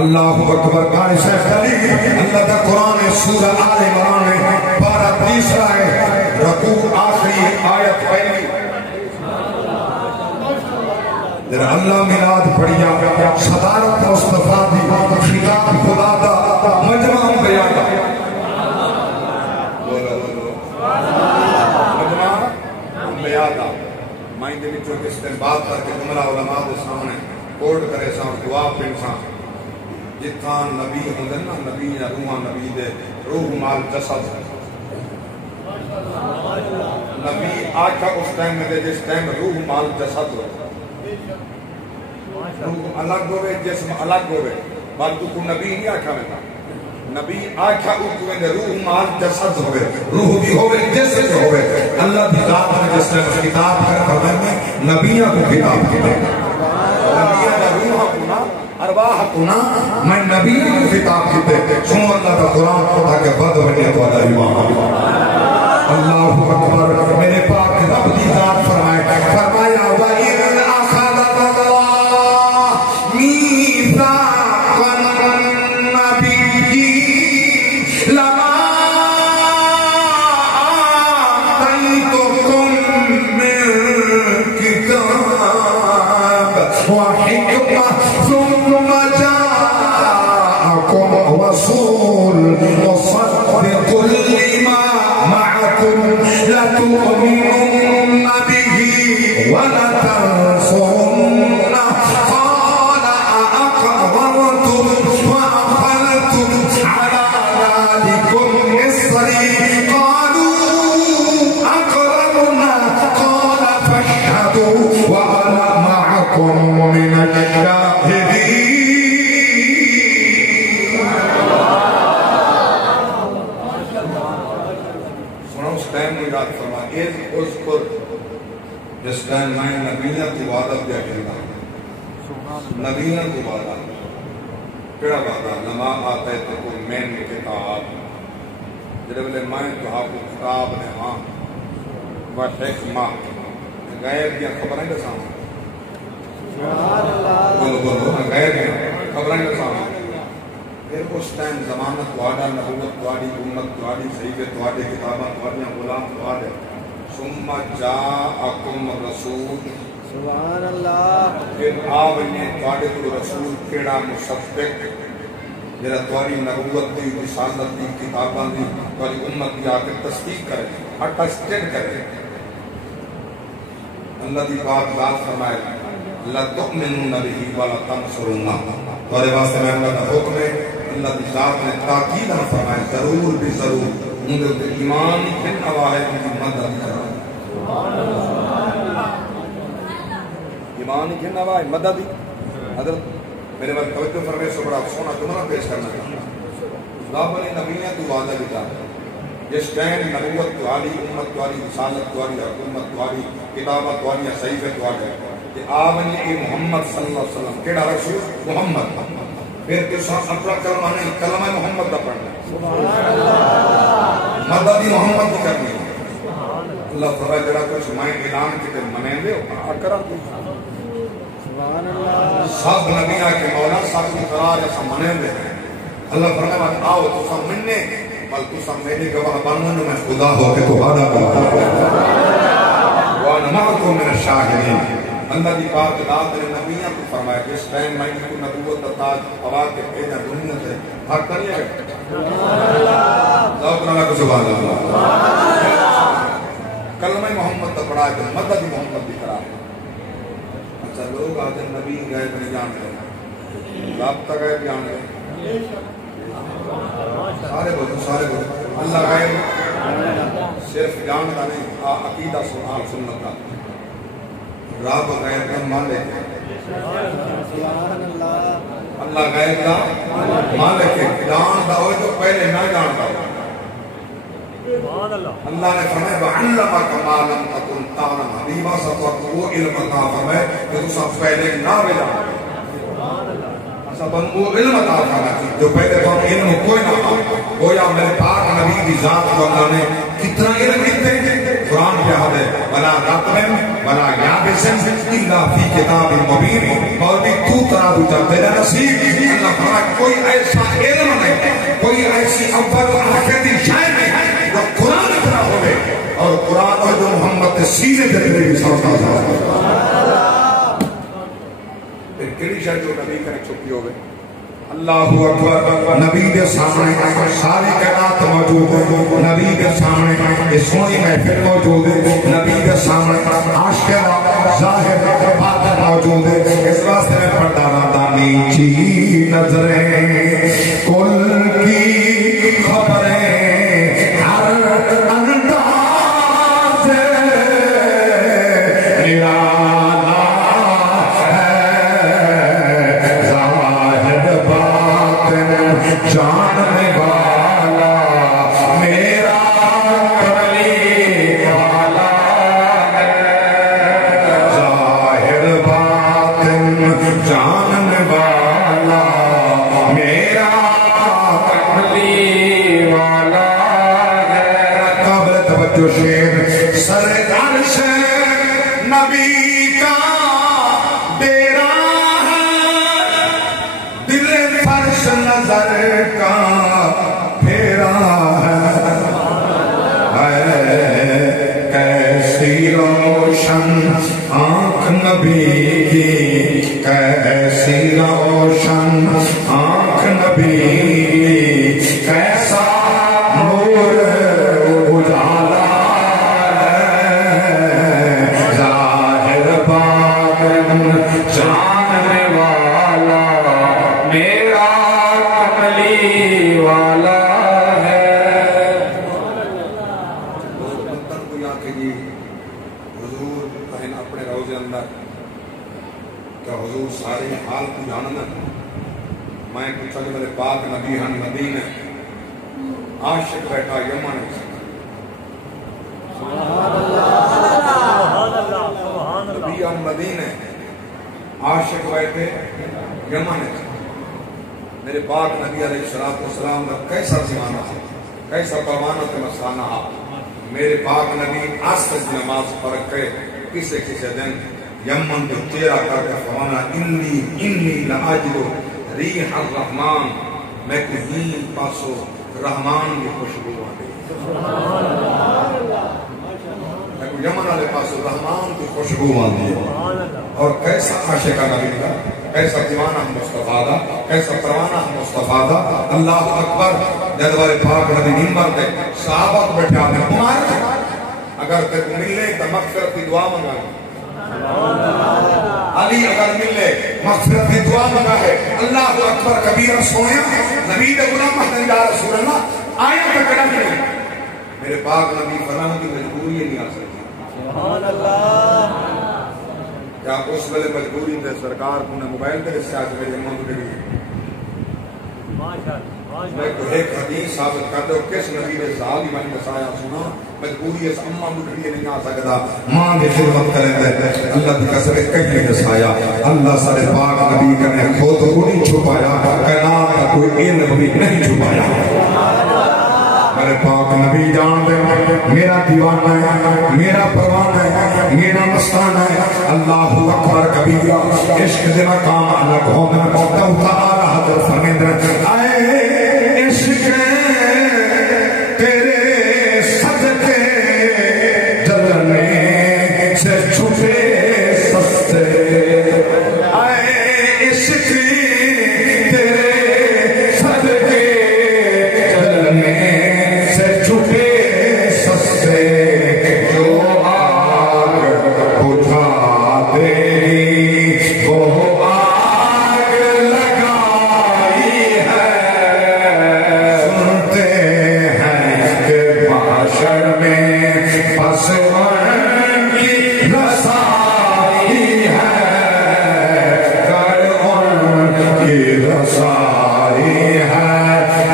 اللہ اکبر قاری شیخ علی اللہ کا قرآن سورہ آل عمران میں پارہ تیسرا ہے رکوع آخری آیت پہلی در اللہ میلاد پڑھیا صدارت مصطفیٰ دی خطاب خدا دا مجمع بیادا مجمع بیادا میں دے وچوں استنباط کر کے جملہ علماء دے سامنے کوٹ کرے سام دعا پنسان جتان نبی ہوندن نا نبی یا روح نبی دے روح مال جسد نبی آکھا اس ٹائم میں دے جس ٹائم روح مال جسد ہو روح الگ ہوئے جسم الگ ہوئے بات کو نبی نہیں آکھا میں تھا نبی آکھا اوکویں دے روح مال جسد ہوئے روح بھی ہوئے جسد ہوئے اللہ بھی ذات نے جس نے اس کتاب کر فرمائے میں نبیہ کو کتاب کی دے نبیہ دا روح اپنا ارواح کنا میں نبی کو خطاب کیتے سن اللہ کا قرآن پڑھا کے بد بنیت والا ایمان اللہ اکبر میرے پاک رب کی ذات فرمائے فرمایا وَإِذْ أَخَذَ اللَّهُ مِيثَاقَ النَّبِيِّينَ لَمَا آتَيْتُكُم مِّن كِتَابٍ وَحِكْمَةٍ ثم جاءكم رسول مصدق لما معكم لتؤمنن به ولتنصرنه قال أأقررتم وأخذتم على ذلكم إصري قالوا أقررنا وَإِذْ اُذْكُرْ جس ٹائم میں نبینا کی وعدہ دیا کرتا نبینا کی وعدہ کیڑا وعدہ لما آتے تو میں نے کتاب جڑے بلے میں تو آپ کو کتاب نے ہاں وحکمہ غیب دیا خبریں کے سامنے بولو بولو غیب دیا خبریں کے سامنے پھر اس ٹائم زمانت وعدہ نبوت وعدی امت وعدی صحیفہ وعدی کتابات وعدی غلام وعدی ثم جاءکم رسول سبحان اللہ پھر آونے وعدے کو رسول کیڑا مصدق جڑا تمہاری نبوت دی رسالت دی کتاباں دی تمہاری امت دی آ کے تصدیق کرے اٹیسٹڈ کرے اللہ دی بات ذات فرمائے لا تؤمنون به ولا تنصرون تمہارے واسطے میں اللہ کا حکم ہے اللہ دی ذات نے تاکید فرمائے ضرور بھی ضرور ان کے ایمان کن اواہد کی مدد کرو ایمان کن اواہد مدد حضرت میرے بعد توجہ فرمائے سو بڑا سونا جملہ پیش کرنا رب نے نبیوں تو وعدہ کیا جس ٹائم نبوت والی امت والی رسالت والی حکومت والی کتابت والی صحیفہ والی کہ آپ نے محمد صلی اللہ علیہ وسلم کیڑا رسول محمد پھر تو اپنا کلمہ نہیں کلمہ محمد دا پڑھنا مدد محمد کی کرنی اللہ فرمائے جڑا کچھ میں اعلان کی تے منیں دے اکرا سب نبیوں کے مولا سب کی قرار ایسا منیں دے اللہ فرمائے آؤ تو سب مننے بل تو سب میرے گواہ بننے میں خدا ہو کے تو وعدہ کرتا وَأَنَا مَعَكُمْ مِنَ الشَّاهِدِينَ اللہ دی پاک ذات نے نبیوں کو فرمایا کہ اس ٹائم میں کو نبوت کا تاج ہوا کے بھیجا دنیا سے حق کریے گا سبحان اللہ سبحان اللہ کلمہ محمد کا پڑھا ہے مدد محمد بھی کرا اچھا لوگ آتے نبی گئے نہیں جان رہے رابطہ گئے جان رہے سارے بولو اللہ گئے صرف جانتا نہیں عقیدہ سنال سنت کا رب غیب کا مالک ہے اللہ غیب کا مالک ہے جانتا ہو تو پہلے نہ جانتا ہو اللہ نے فرمایا وَعَلَّمَكَ مَا لَمْ تَكُنْ تَعْلَمْ حبیبہ سب وقت وہ علم عطا فرمائے کہ تو سب پہلے نہ بھی جانتا سب وہ علم عطا فرمائے جو پہلے تو علم کوئی نہ ہو وہ یا میرے پاک نبی کی ذات کو اللہ نے کتنا علم دیتے قرآن کیا ہے وَلَا رَقْبٍ وَلَا يَابِسٍ إِلَّا فِي كِتَابٍ مُبِينٍ مولوی تو طرح تو جب تیرا نصیب اللہ فرمائے کوئی ایسا علم نہیں کوئی ایسی اول آخر دی شاید نہیں جو قرآن طرح ہوئے اور قرآن اور جو محمد سینے دے بھی سوچتا تھا پھر کڑی شاید جو نبی کرنے چھپی ہوئے اللہ اکبر نبی کے سامنے ساری کائنات موجود ہے نبی کے سامنے سونی محفل موجود ہے نبی کے سامنے عاشق ظاہر باطن موجود ہے اس واسطے میں پڑھتا رہتا نیچی نظریں کل کی خبریں ہر انداز نرالا جاننے والا میرا کملی والا ہے ظاہر باطن جاننے والا میرا کملی والا ہے قابل توجہ شیر سر عرش نبی کا ڈیرا ہے دل فرش نظر کا پھیرا ہے کیسی روشن آنکھ نبی کی کیسی روشن آنکھ نبی کیسا نور اجالا ظاہر باطن جاننے والا میرا کملی والا ہے مطلب کو یہاں کہ جی حضور کہیں اپنے روزے اندر کہ حضور سارے حال کو جاننا میں پوچھا کہ میرے پاک نبی ہن نبی نے عاشق بیٹھا یمن نبی مدینے عاشق بیٹھے یمن میرے پاک نبی علیہ السلام کا کیسا زمانہ ہے، کیسا پروانہ تے مسانہ ہے۔ میرے پاک نبی آسد نماز پڑھ کے کسے دن یمن جو چہرہ کر کے فرمانا انی لاجد ریح الرحمن، میں کہیں پاسو رحمان کی خوشبو آتی، میں کو یمن والے پاسو رحمان کی خوشبو آتی ہے۔ اور کیسا عاشقہ نبی کا، کیسا دیوانہ مصطفیٰ دا، کیسا پروانہ مصطفیٰ دا۔ اللہ اکبر۔ جدوار پاک نبی منبر دے صحابہ کو بیٹھے آتے عمر اگر تک ملے تو مغفرت کی دعا منگا ہے، علی اگر ملے مغفرت کی دعا منگا ہے۔ اللہ اکبر کبیرہ سویا نبی دے غلام محمد یا رسول اللہ آیا تک کڑا ملے میرے پاک نبی فرمان کی مجبوری نہیں آ سکتی۔ سبحان اللہ۔ کیا اس ویلے مجبوری تے سرکار کو نے موبائل تے سے آج میرے امام کو دی میں کو ایک حدیث ثابت کر دو کس نبی نے سال ایمان مسایا سنا مجبوری اس اماں مٹھڑی نہیں آ سکتا ماں کی خدمت کریں دے اللہ کی قسم کہیں نہیں دسایا اللہ سارے پاک نبی نے خود کو نہیں چھپایا کائنات کا کوئی علم بھی نہیں چھپایا۔ میرے پاک نبی جان دے میرا دیوانہ ہے، میرا پروانہ ہے، میرا مستانہ ہے۔ اللہ اکبر کبیرہ عشق دے مقام الگ ہو میں موتا اتارا حضر فرمیندر آئے عشق تیرے صدقے جلنے سے چھپے سستے، آئے عشق تیرے صدقے جلنے سے چھپے سستے، جو آگ بجھا دے وہ آگ لگائی ہے، سنتے ہیں کہ معاشر میں بس ان کی رسائی ہے، کر ان کی رسائی ہے،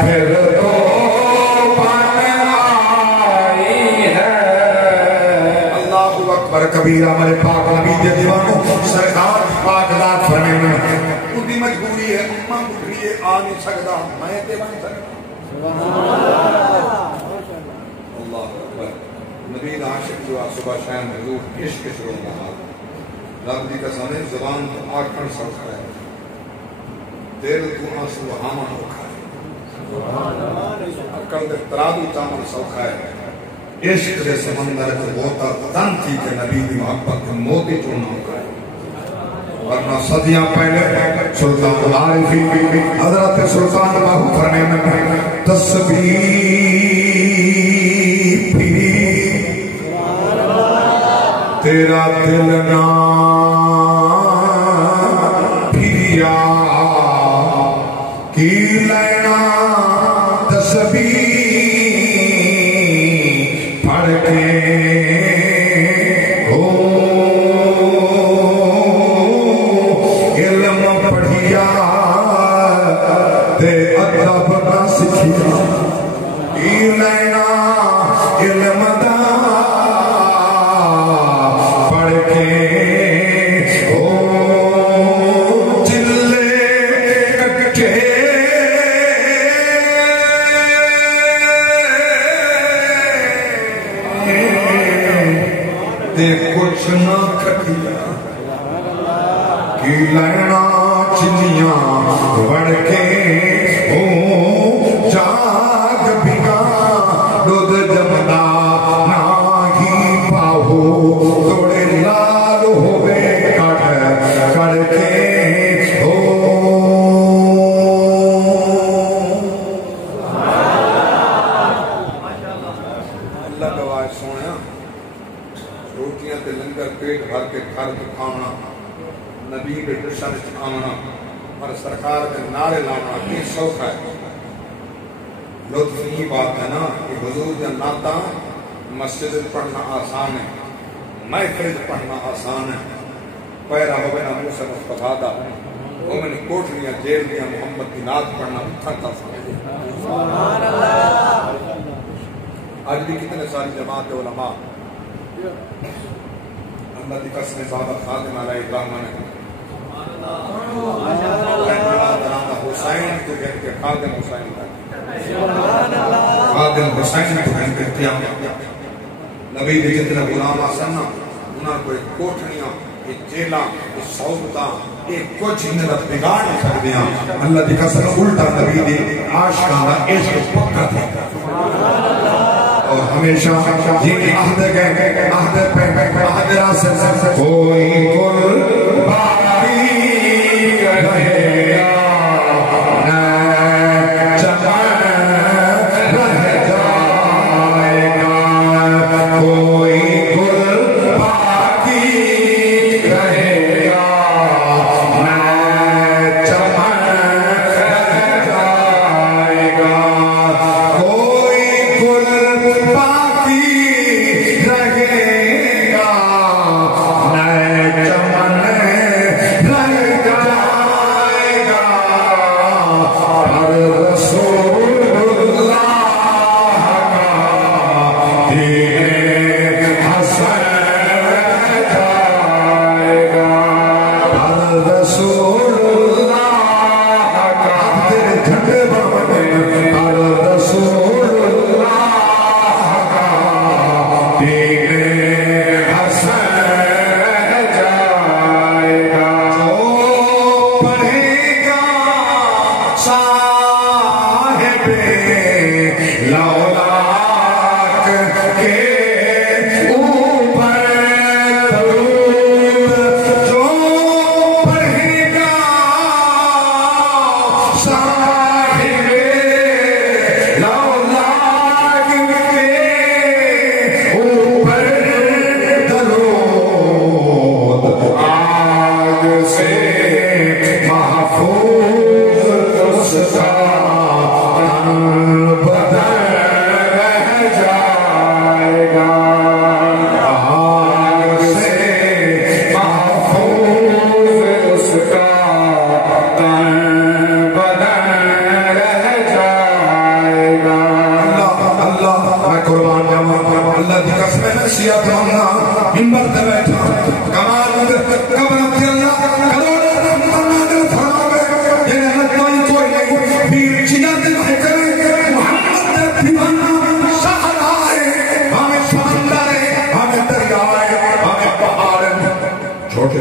پھر تو کبیرہ ہمارے پاک نبی دے دیوانوں سرکار پاک ذات فرمائیں ان کی مجبوری ہے اماں مٹھڑی ہے آ نہیں سکتا میں دیوان سکتا اللہ اکبر۔ نبی عاشق جو صبح شام حضور عشق شروع رہا رب دی قسم ہے زبان تو آکھن سوکھا ہے دل تو آنسو ہامن اوکھا ہے عقل دے ترازو تامن سوکھا ہے۔ عشق دے سمندر کو بہتا تن تھی کہ نبی دی محبت موتی چوننا ہوگا ہے، ورنہ صدیاں پہلے سلطان عارفی حضرت سلطان باہو فرمے میں تسبیح پھری تیرا دل نہ پھریا کی لینا تسبیح پڑھ کے ہو علم پڑھیا تے ادب نہ سکھیا کی لینا علم دا پڑھ کے ہو چلے کٹے دے کچھ نہ کھٹیا کی لینا چنیاں وڑ کے ہوں جاگ بھگا دودھ جمدا نہ ہی پاہو توڑے لال ہوئے کٹ کر کے ہو اللہ گواہ سونا روٹیاں تے لنگر پیٹ بھر کے گھر دکھاونا نبی کے دشن آمنا اور سرکار کے نعرے لانا کی سوکھا ہے۔ لطف یہ بات ہے نا کہ حضور کا ناتا مسجد پڑھنا آسان ہے، محفل پڑھنا آسان ہے، پیرا ہوئے نا موسیٰ مصطفیٰ دا وہ میں نے کوٹلیاں جیل دیا محمد کی نعت پڑھنا تھک آسان ہے۔ آج بھی کتنے ساری جماعت علماء اللہ دی قسم زیادہ خادم علیہ ابراہیم نے حسین تو کہتے کہ خادم حسین کا خادم حسین تو کہتے کہ قیامت نبی دے جتنے غلام آسنا انہاں کو ایک کوٹھنیاں ایک جیلہ ایک صحبتاں ایک کچھ انہیں دا بگاڑ نہیں سکتے ہیں اللہ دی قسم الٹا نبی دے عاشقاں دا عشق پکا تھا اور ہمیشہ جنہیں عہد گئے عہد پہ عہد راسل کوئی کل باقی رہے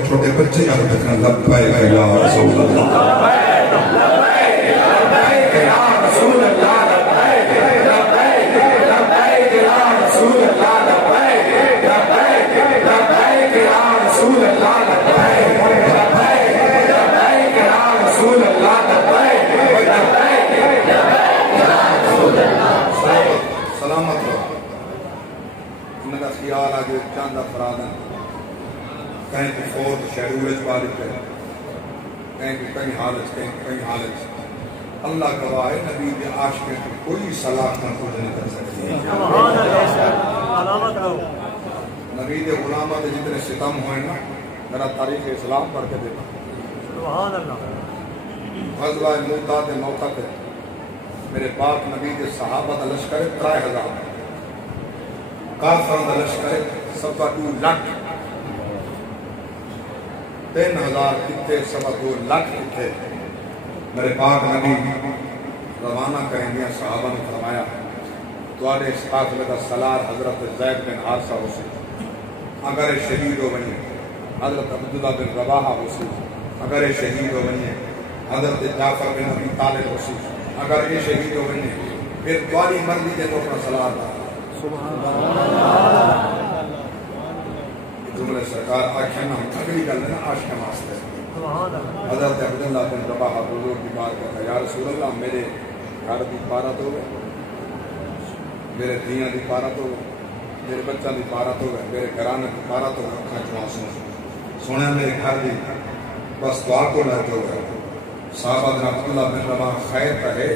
چھوٹے بچے یاد رکھنا لبیک یا رسول اللہ لبیک یا رسول اللہ لبیک یا رسول اللہ لبیک یا رسول اللہ لبیک یا رسول اللہ لبیک سلامت رہو انہوں کا خیال آگے چاندہ فرادن کہیں کہ فوت شیڈولج بارک ہے کہیں کہ کئی حالت اللہ گواہ ہے نبی کے عاشق میں کوئی صلاح محفوظ نہیں کر سکتی نبی کے غلامہ کے جتنے ستم ہوئے نا میرا تاریخ اسلام پڑھ کے دیتا غزوہ موتا کے موقع پہ میرے پاک نبی کے صحابہ کا لشکر 3000 کافروں کا لشکر 2 لاکھ 3000 کتے 2.25 لاکھ کتے میرے پاک نبی روانہ کریں گے صحابہ نے فرمایا تواڈے اس قافلے کا سالار حضرت زید بن حارثہ ہو سی اگر شہید ہو بنی حضرت عبداللہ بن رواحہ ہو سی اگر شہید ہو بنی حضرت جعفر بن ابی طالب ہو سی اگر یہ شہید ہو بنی پھر تواڈی مرضی دے تو اپنا سالار تھا سبحان اللہ جملے سرکار آنکھیں ہم اگلی گل ہے عاشق واسطے حضرت عبداللہ بن رواحہ بزرگ کی بات کرتا یا رسول اللہ میرے گھر دی پارت ہو گئے میرے دیاں دی پارت ہو گئے میرے بچہ دی پارت ہو گئے میرے گھرانے دی پارت ہو گئے اکھاں چوں آنسو سونے میرے گھر دی بس دعا کو لہتے ہو گئے صحابہ عبداللہ بن رواحہ خیر کہے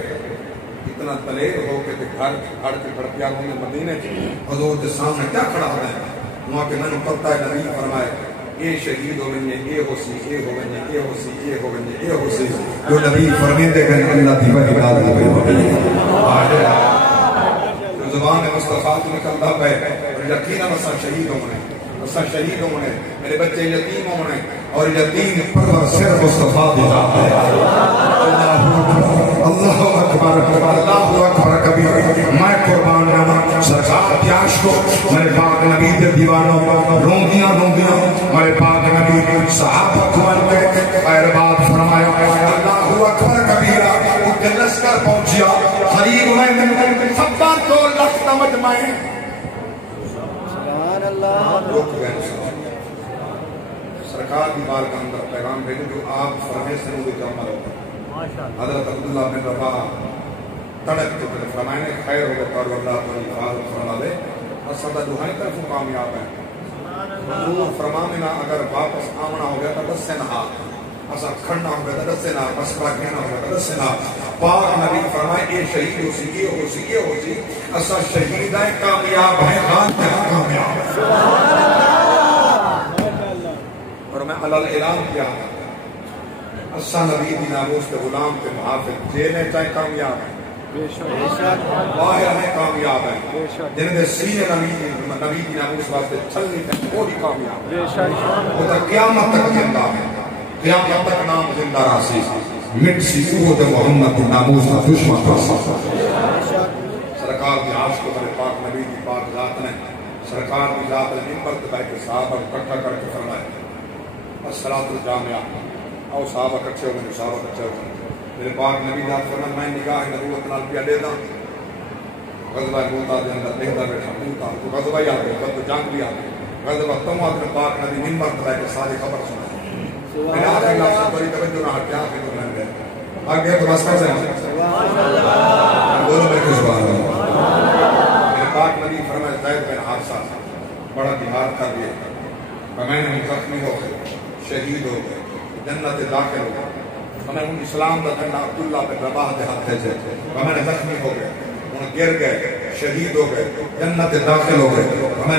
اتنا دلیر ہو کہ گھر کھڑ کے پڑپیا ہوں گے مدینے کے حضور کے سامنے کیا کھڑا ہو رہے ہیں وہاں کے میں نے پتہ ہے نبی فرمائے اے شہید ہو گئے اے ہو سی اے ہو گئے اے ہو سی اے ہو گئے اے ہو سی جو نبی فرمیندے گئے اللہ دی وحی نازل ہوئی جو زبان مصطفیٰ تو نکلتا پہ یقیناً اسا شہید ہونے اسا شہید ہونے میرے بچے یتیم ہونے اور یتیم پرور صرف مصطفیٰ دی ذات ہے اللہ اکبر اللہ اکبر کبیر میں قربان جانا سرکار کی عاشقوں میرے پاک نبی کے دیوانوں روندیاں میرے پاک نبی صحابہ کھول کے خیر بات فرمایا اللہ اکبر کبیرہ اٹھ لشکر پہنچیا قریب میں سبا 2 لاکھ مجمعیں سبحان اللہ رک گئے سرکار کی بار کا اندر پیغام بھیجے جو آپ فرمے سے مجھے عمل ہوتا حضرت عبداللہ بن رواحہ تڑک کے پھر فرمائے نے خیر ہو گئے اور اللہ تعالی حفاظت فرما لے اور سدا دعائیں طرف کامیاب ہیں حضور فرمانا اگر واپس آمنا ہو گیا تو دس سے نہ اسا کھڑنا ہو گیا تو دس سے نہ مسئلہ کہنا ہو گیا تو دس سے نہ پاک نبی فرمائے یہ شہید ہو سی یہ ہو سی یہ ہو سی اسا شہید ہیں کامیاب ہیں غالب ہیں کامیاب اور میں علل اعلان کیا اسا نبی دی ناموس کے غلام کے محافظ جینے چاہے کامیاب ہیں باہر میں کامیاب ہیں جن دے سینے نبی دی ناموس واسطے چھلنی تھے وہ بھی کامیاب ہیں وہ تا قیامت تک زندہ ہے قیامت تک نام زندہ راسی مٹ سی عہد محمد دی ناموس کا دشمن راسا سرکار دی عاشق کو میرے پاک نبی دی پاک ذات نے سرکار دی ذات نے منبر پہ بیٹھ کے صحابہ اکٹھا کر کے فرمایا الصلاۃ الجامعہ او صحابہ اکٹھے ہو گئے صحابہ اکٹھے ہو گئے میرے پاک نبی ذات فرمایا میں نگاہ نبوت نال پیا دے دا غزوہ موتا دے اندر دیکھدا بیٹھا موتا تو غزوہ یاد ہے تو جنگ بھی یاد ہے غزوہ تم اپنے پاک نبی منبر پہ بیٹھ کے ساری خبر سنائی میں آج اللہ سے بڑی توجہ نہ ہٹیا کہ تو میں گئے آگے تو راستہ سے سبحان اللہ بولو میرے سبحان اللہ میرے پاک نبی فرمایا زید بن حارثہ بڑا جہاد کر لیا میں نے زخمی ہو گئے شہید ہو گئے جنت داخل ہو گئے ہمیں ان اسلام کا جھنڈا عبداللہ بن رواحہ دے ہاتھ سے ہمیں زخمی ہو گئے ان گر گئے شہید ہو گئے جنت داخل ہو گئے ہمیں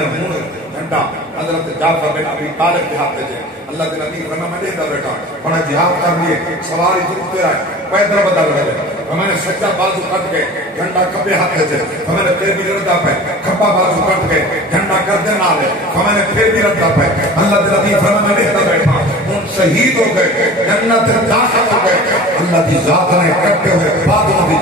جھنڈا حضرت جعفر بن ابی طالب کے ہاتھ سے اللہ کے نبی فرمایا میں دیکھتا بیٹا بڑا جہاد کر لیے سواری جھکتے رہے پیدل بدل رہے ہمیں نے سچا بازو کٹ کے جھنڈا کبے ہاتھ سے ہمیں نے پھر بھی ردا پہ کھپا بازو کٹ کے جھنڈا کر دے نہ لے ہمیں نے پھر بھی ردا پہ اللہ کے نبی فرمایا میں دیکھتا بیٹھا ان شہید ہو گئے جنت داخل ہو گئے اللہ کی ذات نے کٹے ہوئے بازو بھی